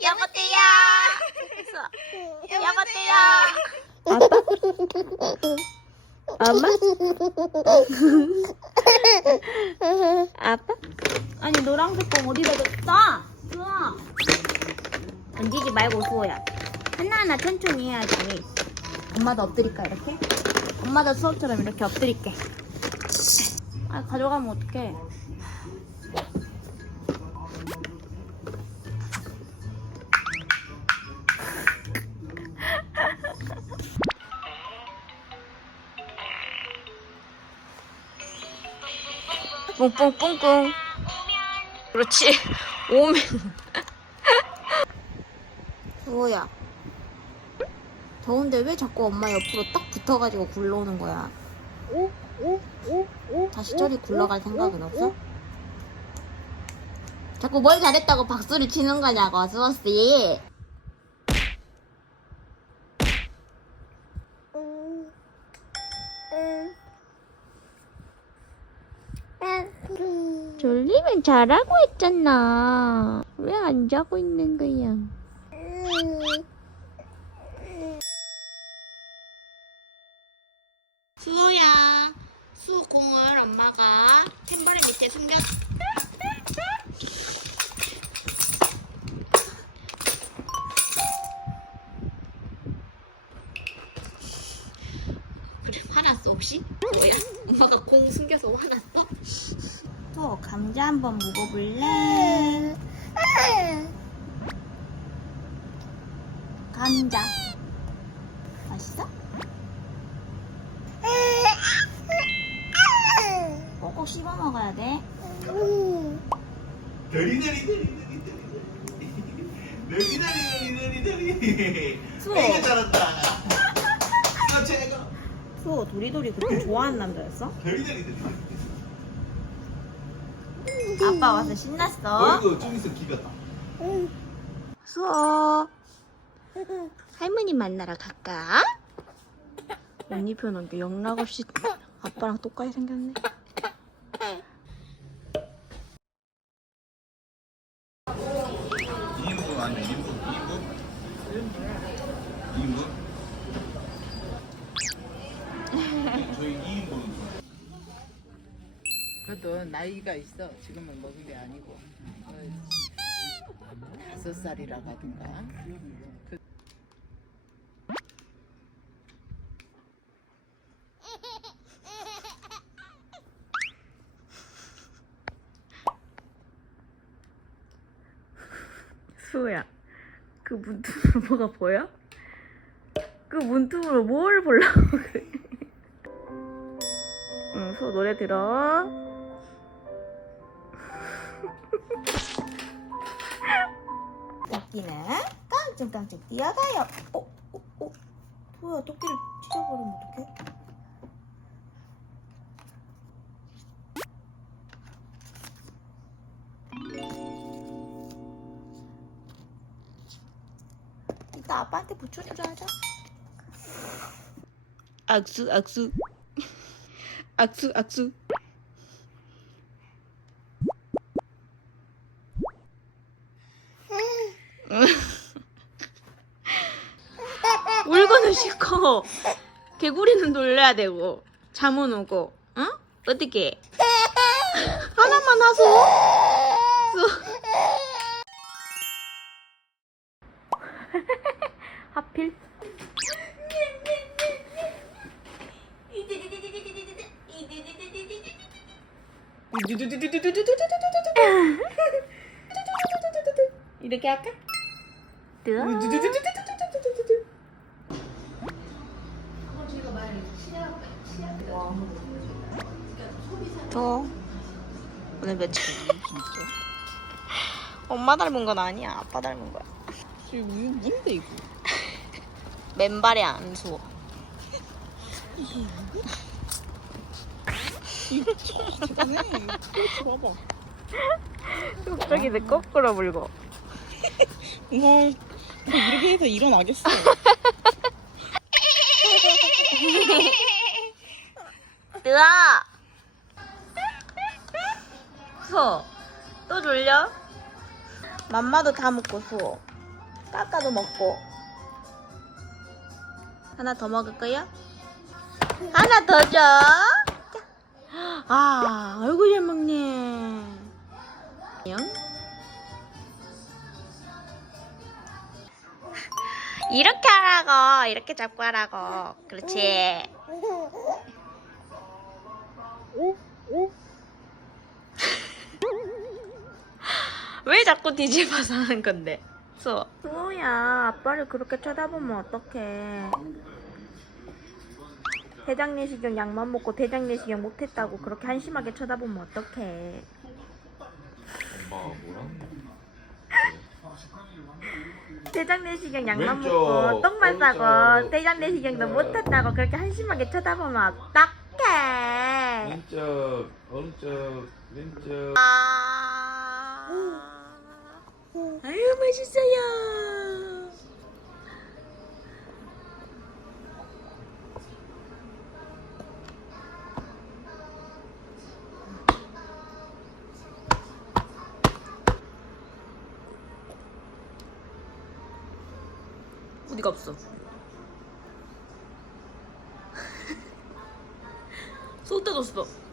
여보세요. 여보세요. 엄마? 아빠? 아니 노란색 공 어디다 뒀어? 수아 던지지 말고 수호야 하나하나 천천히 해야지 엄마도 엎드릴까 이렇게? 엄마도 수업처럼 이렇게 엎드릴게 아 가져가면 어떡해 뿡뿡뿡뿡. 그렇지. 오면. 수호야? 더운데 왜 자꾸 엄마 옆으로 딱 붙어가지고 굴러오는 거야? 다시 저리 굴러갈 생각은 없어? 자꾸 뭘 잘했다고 박수를 치는 거냐고 수호씨 졸리면 자라고 했잖아. 왜 안 자고 있는 거야? 수호야. 수호 공을 엄마가 탬버린 밑에 숨겼. 엄마가 공 숨겨서 화났어? 또 감자 한번 먹어볼래? 감자. 맛있어? 꼭꼭 씹어 먹어야 돼. 더리 더리 더리 더리 더리 더리 더리 더리 더리 수호. 되게 잘한다 수호 도리도리 그렇게 좋아하는 남자였어? 아빠 와서 어 신났어. 이거 좀 있어 기가 다 수호. 할머니 만나러 갈까? 옷 입혀놓은 게 영락 없이 아빠랑 똑같이 생겼네. 그래도 나이가 있어. 지금은 먹은 게 아니고. 다섯 살이라고 하던가. 그- 수호야, 그 문틈으로 뭐가 보여? 그 문틈으로 뭘 보려고 그래? 응, 수호 노래 들어. 토끼는 깡충깡충 뛰어가요. 어, 어, 어. 뭐야, 토끼를 찢어버리면 어떡해? 이따 아빠한테 붙여주자 하자. 악수 악수 악수 악수. 울고는 싫고 개구리는 놀려야 되고 잠은 오고 응? 어떻게 하나만 하소 수. 하필 이렇게 할까? 뜨아. 저 오늘 진짜? 엄마 닮은 건 아니야 아빠 닮은 거야 이거 뭔데 이거? 맨발의 안수 이거 저거네. 이거 봐봐. 갑자기 내 거꾸로 물고 와, 이렇게 해서 일어나겠어. 뜨아 수호 또 졸려? 맘마도 다 먹고 수호 까까도 먹고. 하나 더 먹을 거야? 하나 더 줘. 자. 아, 아이고 잘 먹네. 안녕. 이렇게 하라고. 이렇게 잡고 하라고. 그렇지. 왜 자꾸 뒤집어서 하는 건데? 수호. 수호야, 아빠를 그렇게 쳐다보면 어떡해. 대장 내시경 약만 먹고 대장 내시경 못했다고 그렇게 한심하게 쳐다보면 어떡해. 엄마가 뭐라는 대장 내시경 약만 왼쪽, 먹고 똥만 싸고 오른쪽. 대장 내시경도 네. 못했다고 그렇게 한심하게 쳐다보면 어떡해. 왼쪽 오른쪽 왼쪽 아... 아유 맛있어요. 어디가 없어? 쏟 떼줬어.